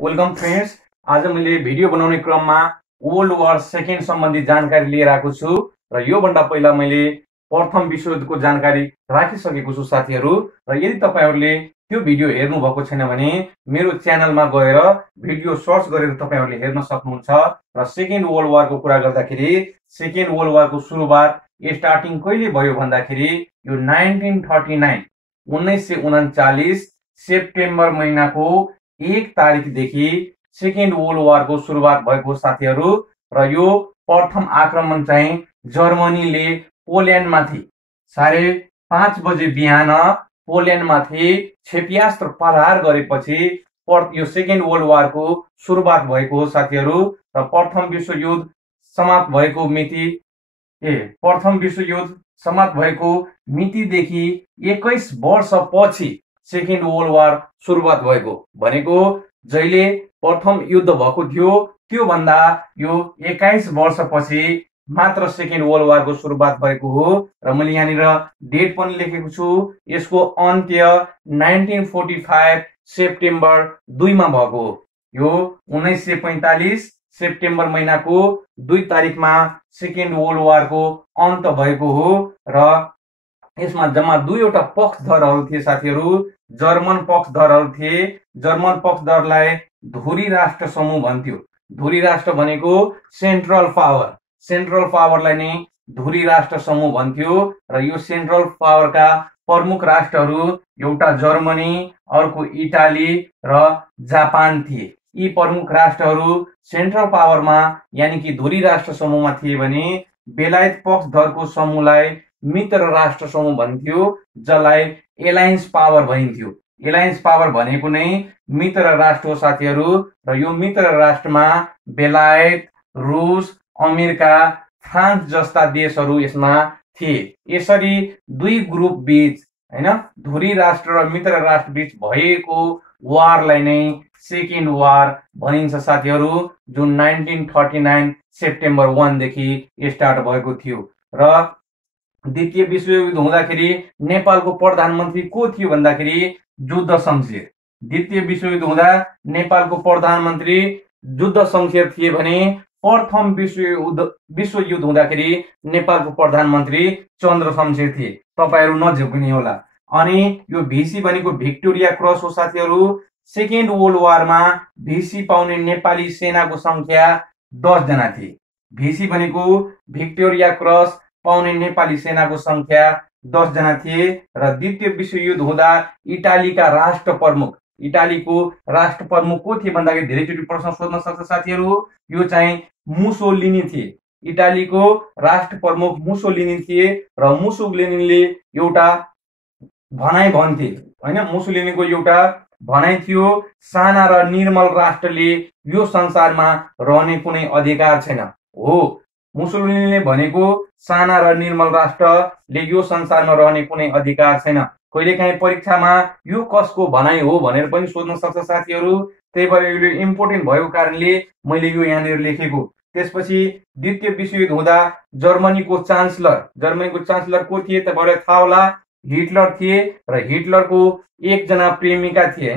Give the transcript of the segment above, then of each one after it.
Welcome friends. आज मैले video बनाउने क्रममा वर्ल्ड वार सेकेन्ड सम्बन्धी जानकारी लिएर आएको छु र योभन्दा पहिला मैले प्रथम विश्वयुद्धको जानकारी राखिसकेको छु साथीहरू। र यदि तपाईहरुले त्यो भिडियो हेर्नु भएको छैन भने मेरो च्यानलमा गएर भिडियो सर्च गरेर तपाईहरुले हेर्न सक्नुहुन्छ। र सेकेन्ड वर्ल्ड वारको कुरा गर्दाखेरि सेकेन्ड वर्ल्ड वारको सुरुवात स्टार्टिङ कहिले भयो भन्दाखेरि यो 1939 सेप्टेम्बर महिनाको 1 तारिकदेखि सेकेन्ड वर्ल्ड वारको सुरुवात भएको साथीहरू। र यो प्रथम आक्रमण चाहिँ जर्मनीले पोल्यान्डमाथि 5:30 बजे बिहान पोल्यान्डमाथि क्षेप्यास्त्र प्रहार गरेपछि यो सेकेन्ड वर्ल्ड वारको सुरुवात भएको हो साथीहरू। र प्रथम विश्वयुद्ध समाप्त भएको मितिदेखि 21 वर्षपछि सेकेन्ड वर्ल्ड वार सुरुवात भएको भनेको जहिले प्रथम युद्ध भएको थियो त्यो भन्दा यो 21 वर्षपछि मात्र सेकेन्ड वर्ल्ड वारको सुरुवात भएको हो। र मैले यहाँनिर डेट पनि लेखेको छु। यसको अन्त्य 1945 सेप्टेम्बर 2 मा भएको हो। यो 1945 सेप्टेम्बर महिनाको 2 तारिकमा सेकेन्ड वर्ल्ड वारको अन्त भएको हो। र यसमा जम्मा दुईवटा पक्षधरहरू थिए साथीहरू। जर्मन पक्षधरहरू थिए। जर्मन पक्षधरलाई धुरी राष्ट्र समूह भन्थ्यो। धुरी राष्ट्र भनेको सेन्ट्रल पावरलाई नै धुरी राष्ट्र समूह भन्थ्यो। र यो सेन्ट्रल पावरका प्रमुख राष्ट्रहरू एउटा जर्मनी, अर्को इटाली र जापान थिए। यी प्रमुख राष्ट्रहरू सेन्ट्रल पावरमा यानी कि धुरी राष्ट्र समूहमा थिए भने बेलायत पक्षधरको समूहलाई मित्र राष्ट्र समूह भन्थ्यो, जसलाई एलायन्स पावर भनिन्थ्यो। एलायन्स पावर भनेको नै मित्र राष्ट्र हो साथीहरू। र यो मित्र राष्ट्रमा बेलायत, रुस, अमेरिका, फ्रान्स जस्ता देशहरू यसमा थिए। यसरी दुई ग्रुप बीच धुरी राष्ट्र र मित्र राष्ट्र बीच भएको वारलाई नै सेकेन्ड वार भनिन्छ साथीहरू, जुन 1939 सेप्टेम्बर 1 देखि स्टार्ट भएको थियो। र द्वितीय विश्वयुद्ध हुँदाखेरि नेपालको प्रधानमन्त्री को थियो भन्दाखेरि जुद्ध शमशेर। द्वितीय विश्वयुद्ध हुँदा नेपालको प्रधानमन्त्री जुद्ध शमशेर थिए भने प्रथम विश्वयुद्ध हुँदाखेरि नेपालको प्रधानमन्त्री चन्द्र शमशेर थिए। तपाईहरु नझुक्ने होला। अनि यो भिसी भनेको भिक्टोरिया क्रस हो साथीहरू। सेकेन्ड वर्ल्ड वारमा भिसी पाउने नेपाली सेनाको संख्या 10 जना थिए। भिसी भनेको भिक्टोरिया क्रस पाउने नेपाली सेनाको संख्या 10 जना थिए। र द्वितीय विश्वयुद्ध हुँदा इटालीको राष्ट्र प्रमुख को थिए भन्दाखेरि धेरैचोटि प्रश्न सोध्न सक्छ साथीहरू। यो चाहिँ मुसोलिनी थिए। इटालीको राष्ट्र प्रमुख मुसोलिनी थिए। र मुसोलिनीले एउटा भनाइ भन्थे मुसोलिनीको एउटा भनाइ थियो, साना र निर्मल राष्ट्रले यो संसारमा रहने कुनै अधिकार छैन। हो, मुसोलिनीले भनेको साना र निर्मल राष्ट्रले यो संसारमा रहने कुनै अधिकार छैन। कहिलेकाहीँ परीक्षामा यो कसको भनाइ हो भनेर पनि सोध्न सक्छ साथीहरू। त्यही भएर यो इम्पोर्टेन्ट भएको कारणले मैले यो यहाँनिर लेखेको। त्यसपछि द्वितीय विश्वयुद्ध हुँदा जर्मनीको चान्सलर को थिए तपाईहरुलाई थाहा होला, हिटलर थिए। र हिटलरको एकजना प्रेमिका थिए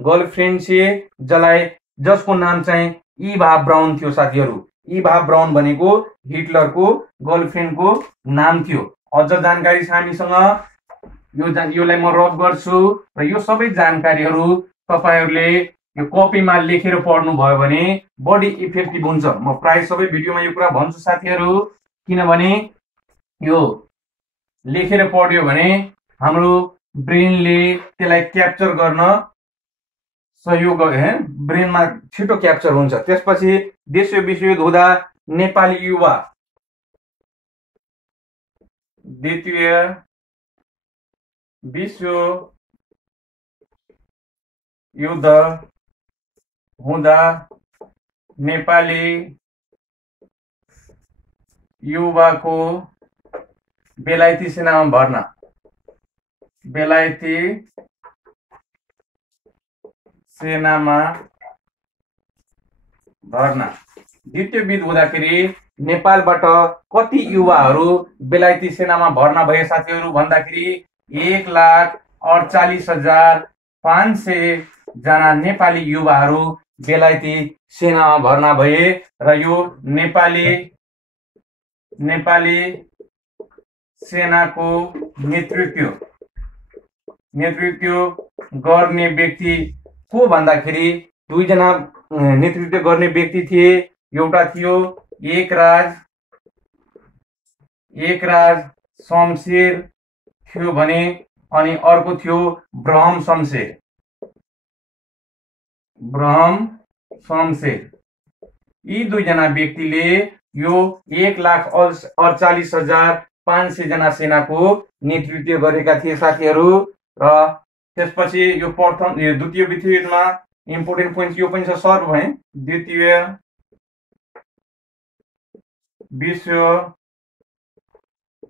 गर्लफ्रेन्ड थिए, जसको नाम चाहिँ इभा ब्राउन थियो साथीहरू। इभा ब्राउन भनेको हिटलरको गर्लफ्रेन्डको नाम थियो। अझ जानकारी छ हामीसँग, योलाई म रब गर्छु। र यो सबै जानकारीहरू तपाईहरुले यो कपीमा लेखेर पढ्नु भयो भने बढी इफेक्टिभ हुन्छ। म प्राय सबै भिडियोमा यो कुरा भन्छु साथीहरू, किनभने यो लेखेर पढ्यो भने हाम्रो ब्रेनले त्यसलाई क्याप्चर गर्न सहयोग ब्रेनमा छिटो क्याप्चर हुन्छ। त्यसपछि द्वितीय विश्वयुद्ध हुँदा नेपाली युवा द्वितीय विश्वयुद्ध हुँदा नेपाली युवाको बेलायती सेनामा भर्ना द्वितीय विश्व हुँदाखेरि नेपालबाट कति युवाहरू बेलायती सेनामा भर्ना भए साथीहरू भन्दाखेरि 1,48,500 जना नेपाली युवाहरू बेलायती सेनामा भर्ना भए र यो नेपाली सेनाको नेतृत्व गर्ने व्यक्ति को भन्दाखेरि दुईजना नेतृत्व गर्ने व्यक्ति थिए। एउटा थियो एकराज शमशेर थियो भने अनि अर्को थियो ब्रह्म शमशेर। यी दुईजना व्यक्तिले यो 1,48,500 जना सेनाको नेतृत्व गरेका थिए साथीहरू। र त्यसपछि यो द्वितीय विश्वयुद्धमा इम्पोर्टेन्ट पोइन्ट यो पनि छ सर्भ भए। द्वितीय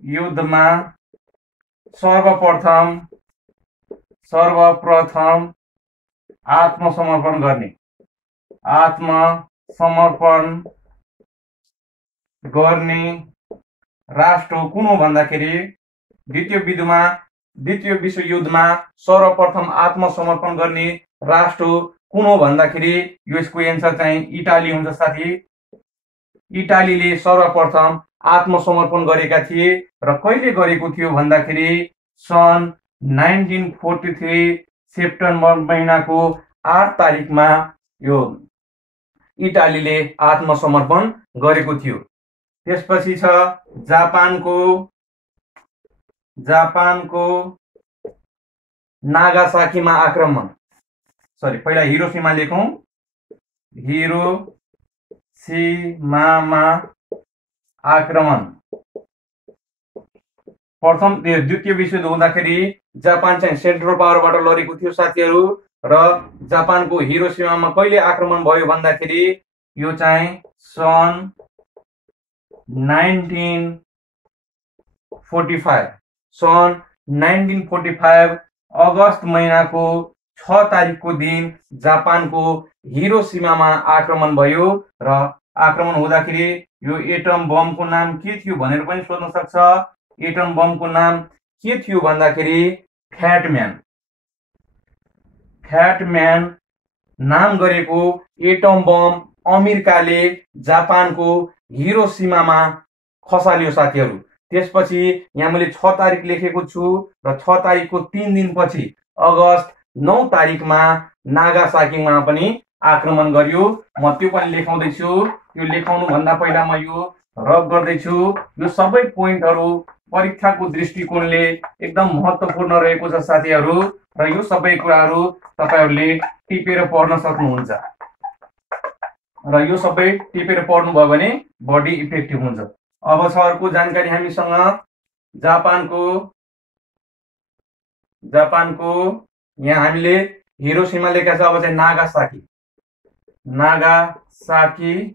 विश्वयुद्धमा सर्वप्रथम आत्मसमर्पण गर्ने राष्ट्र कुन हो भन्दाखेरि द्वितीय विश्वयुद्धमा सर्वप्रथम आत्मसमर्पण गर्ने राष्ट्र कुन हो भन्दाखेरि यसको एन्सर चाहिँ इटाली हुन्छ साथी। इटालीले सर्वप्रथम आत्मसमर्पण गरेका थिए र कहिले गरेको थियो भन्दाखेरि सन् 1943 सेप्टेम्बर महिनाको 8 तारिकमा यो इटालीले आत्मसमर्पण गरेको थियो। त्यसपछि छ जापानको नागासाकीमा आक्रमण। पहिला हिरोसिमा लेखौं। हिरोसिमामा आक्रमण प्रथम द्वितीय विश्वयुद्ध हुँदाखेरि जापान चाहिँ सेन्ट्रल पावरबाट लडेको थियो साथीहरू। र जापानको हिरोसिमामा कहिले आक्रमण भयो भन्दाखेरि यो चाहिँ सन् 1945 अगस्त महिनाको 6 तारिकको दिन जापानको हिरोसिमामा आक्रमण भयो। र आक्रमण हुँदाखेरि यो एटम बमको नाम के थियो भनेर पनि सोध्न सक्छ। एटम बमको नाम के थियो भन्दाखेरि फ्याटम्यान नाम गरेको एटम बम अमेरिकाले जापानको हिरोसिमामा खसाल्यो साथीहरू। त्यसपछि यहाँ मैले 6 तारिक लेखेको छु र 6 तारिकको 3 दिनपछि अगस्त 9 तारिकमा नागासाकीमा पनि आक्रमण गर्यो। म त्यो पनि लेखाउँदैछु। यो लेखाउनु भन्दा पहिला म यो रब गर्दैछु। यो सबै पोइन्टहरू परीक्षाको दृष्टिकोणले एकदम महत्त्वपूर्ण रहेको छ साथीहरू। र यो सबै कुराहरू तपाईहरुले टिपेर पढ्न सक्नुहुन्छ। र यो सबै टिपेर पढ्नुभयो भने बढी इफेक्टिभ हुन्छ। अब छ अर्को जानकारी हामीसँग जापानको यहाँ हामीले हिरोसिमा लेखेका छ। अब चाहिँ नागासाकीमा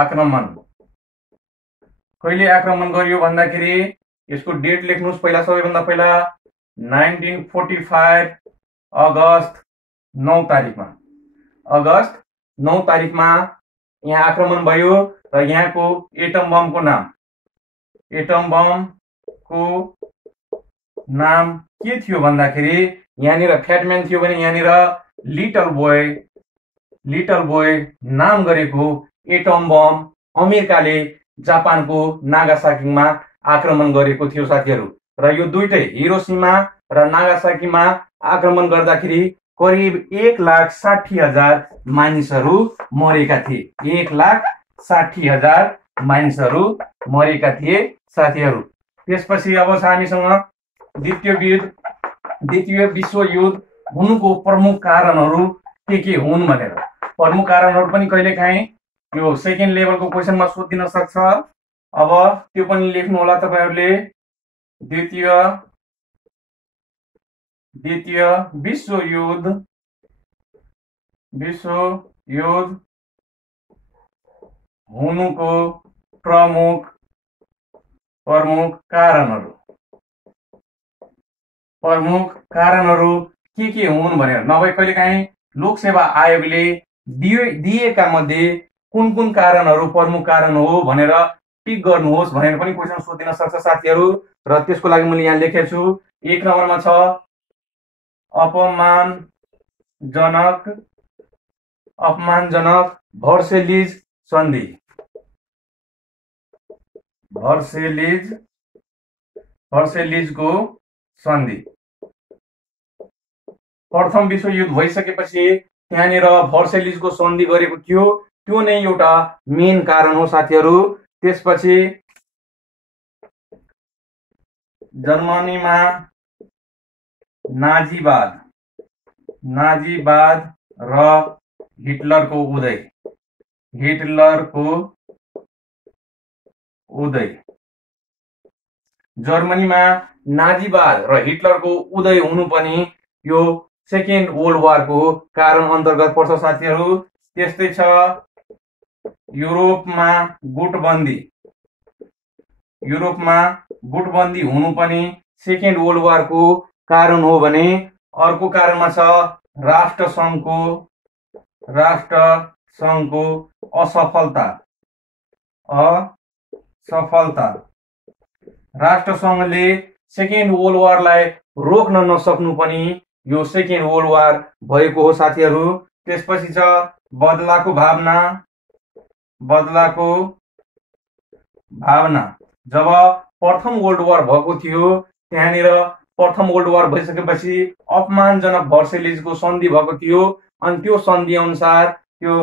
आक्रमण कहिले आक्रमण गरियो भन्दाखेरि यसको डेट लेख्नुस् पहिला। सबैभन्दा पहिला 1945 अगस्त 9 तारिकमा यहाँ आक्रमण भयो। र यहाँको एटम बमको नाम के थियो भन्दाखेरि यहाँनिर फ्याटम्यान थियो भने यहाँनिर लिटल बोय नाम गरेको एटम बम अमेरिकाले जापानको नागासाकीमा आक्रमण गरेको थियो साथीहरू। र यो दुईटै हिरोसिमा र नागासाकीमा आक्रमण गर्दाखेरि करिब 1,60,000 मानिसहरू मरेका थिए। 1,60,000 मानिसहरू मरेका थिए साथीहरू। त्यसपछि अब छ हामीसँग द्वितीय विश्वयुद्ध हुनुको प्रमुख कारणहरू के हुन् भनेर। प्रमुख कारणहरू पनि कहिलेकाहीँ यो सेकेन्ड लेभलको क्वेसनमा सोधिन सक्छ। अब त्यो पनि लेख्नु होला तपाईहरुले। द्वितीय विश्वयुद्ध हुनुको प्रमुख कारणहरू के हुन् भनेर। नभए कहिलेकाहीँ लोकसेवा आयोगले दिएका मध्ये कुन कारणहरू प्रमुख कारण हो भनेर टिक गर्नुहोस् भनेर पनि क्वेसन सोधिन सक्छ साथीहरू। र त्यसको लागि मैले यहाँ लेखेको छु। 1 नम्बरमा छ अपमानजनक अपमानजनक भर्सेलिज सन्धि। भर्सेलिजको सन्धि। प्रथम विश्वयुद्ध भइसकेपछि त्यहाँनिर भर्सेलिजको सन्धि गरेको थियो, त्यो नै एउटा मेन कारण हो साथीहरू। त्यसपछि जर्मनीमा नाजीवाद र हिटलरको उदय। जर्मनीमा नाजीवाद र हिटलरको उदय हुनु पनि यो सेकेन्ड वर्ल्ड वारको कारण अन्तर्गत पर्छ साथीहरू। त्यस्तै छ युरोपमा गुटबन्दी हुनु पनि सेकेन्ड वर्ल्ड वारको कारण हो भने अर्को कारणमा छ राष्ट्रसङ्घको असफलता। राष्ट्रसङ्घले सेकेन्ड वर्ल्ड वारलाई रोक्न नसक्नु पनि यो सेकेन्ड वर्ल्ड वार भएको हो साथीहरू। त्यसपछि छ बदलाको भावना। जब प्रथम वर्ल्ड वार भएको थियो त्यहाँनिर प्रथम वर्ल्ड वार भइसकेपछि अपमानजनक भर्सेलिजको सन्धि भएको थियो, अनि त्यो सन्धि अनुसार त्यो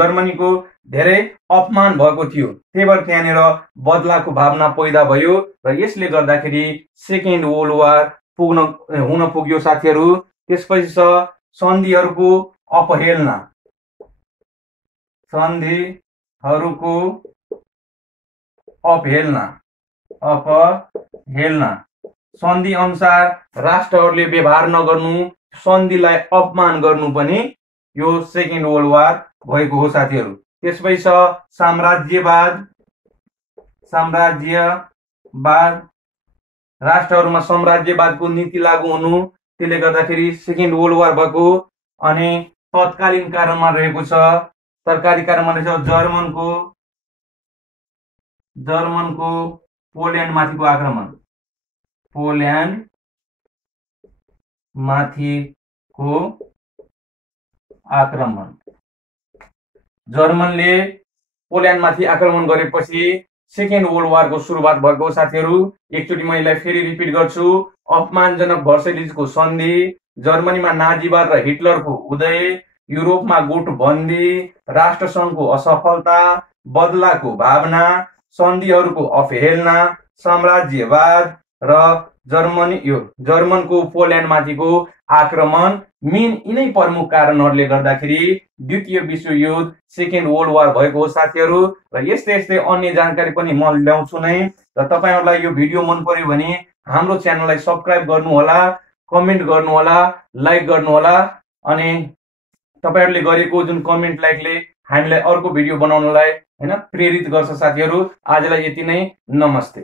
जर्मनीको धेरै अपमान भएको थियो, त्यही भएर त्यहाँनिर बदलाको भावना पैदा भयो र यसले गर्दाखेरि सेकेन्ड वर्ल्ड वार हुन पुग्यो साथीहरू। त्यसपछि छ सन्धिहरूको अपहेलना। सन्धि अनुसार राष्ट्रहरूले व्यवहार नगर्नु, सन्धिलाई अपमान गर्नु पनि यो सेकेन्ड वर्ल्ड वार भएको हो साथीहरू। त्यसपछि छ साम्राज्यवाद। राष्ट्रहरूमा साम्राज्यवादको नीति लागू हुनु, त्यसले गर्दाखेरि सेकेन्ड वर्ल्ड वार भएको। अनि तत्कालीन कारणमा रहेको छ जर्मनको पोल्यान्डमाथिको आक्रमण। जर्मनले पोल्यान्डमाथि आक्रमण गरेपछि सेकेन्ड वर्ल्ड वारको सुरुवात भएको साथीहरू। एकचोटि म यसलाई फेरि रिपिट गर्छु। अपमानजनक भर्सेलिजको सन्धि, जर्मनीमा नाजीवाद र हिटलरको उदय, युरोपमा गुटबन्दी, राष्ट्रसङ्घको असफलता, बदलाको भावना, सन्धिहरूको अपहेलना, साम्राज्यवाद र जर्मनको पोल्यान्डमाथिको आक्रमण मेन यिनै प्रमुख कारणहरूले गर्दाखेरि द्वितीय विश्वयुद्ध सेकेन्ड वर्ल्ड वार भएको हो साथीहरू। र यस्तै अन्य जानकारी पनि म ल्याउँछु नै। र तपाईहरुलाई यो भिडियो मन पर्यो भने हाम्रो च्यानललाई सब्स्क्राइब गर्नुहोला, कमेन्ट गर्नुहोला, लाइक गर्नुहोला। अनि तपाईहरुले गरेको जुन कमेन्ट लाइकले हामीलाई अर्को भिडियो बनाउनलाई प्रेरित गर्छ साथीहरू। आजलाई यति नै, नमस्ते।